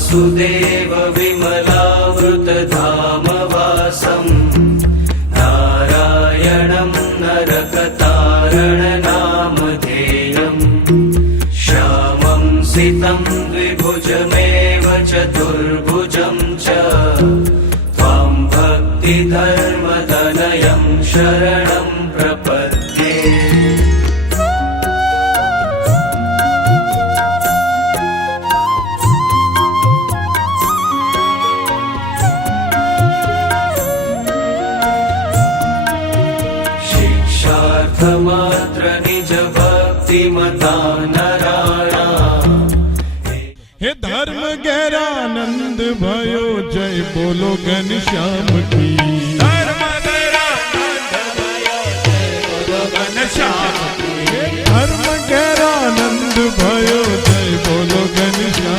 वासुदेव विमलावृतधाम वासं नारायणं नरकतारणनामधेयम् श्यामं सितं द्विभुजमेव चतुर्भुजं च त्वां भक्तिधर्मतनयं शरणं प्रपद्ये। शिक्षार्थमात्र निज भक्तिमता नराणा हे धर्म गहरानंद भयो जय बोलो घनश्याम की। धर्म गहरानंद भयो जय बोलो घनश्याम की। धर्म गहरानंद भयो जय बोलो घनश्याम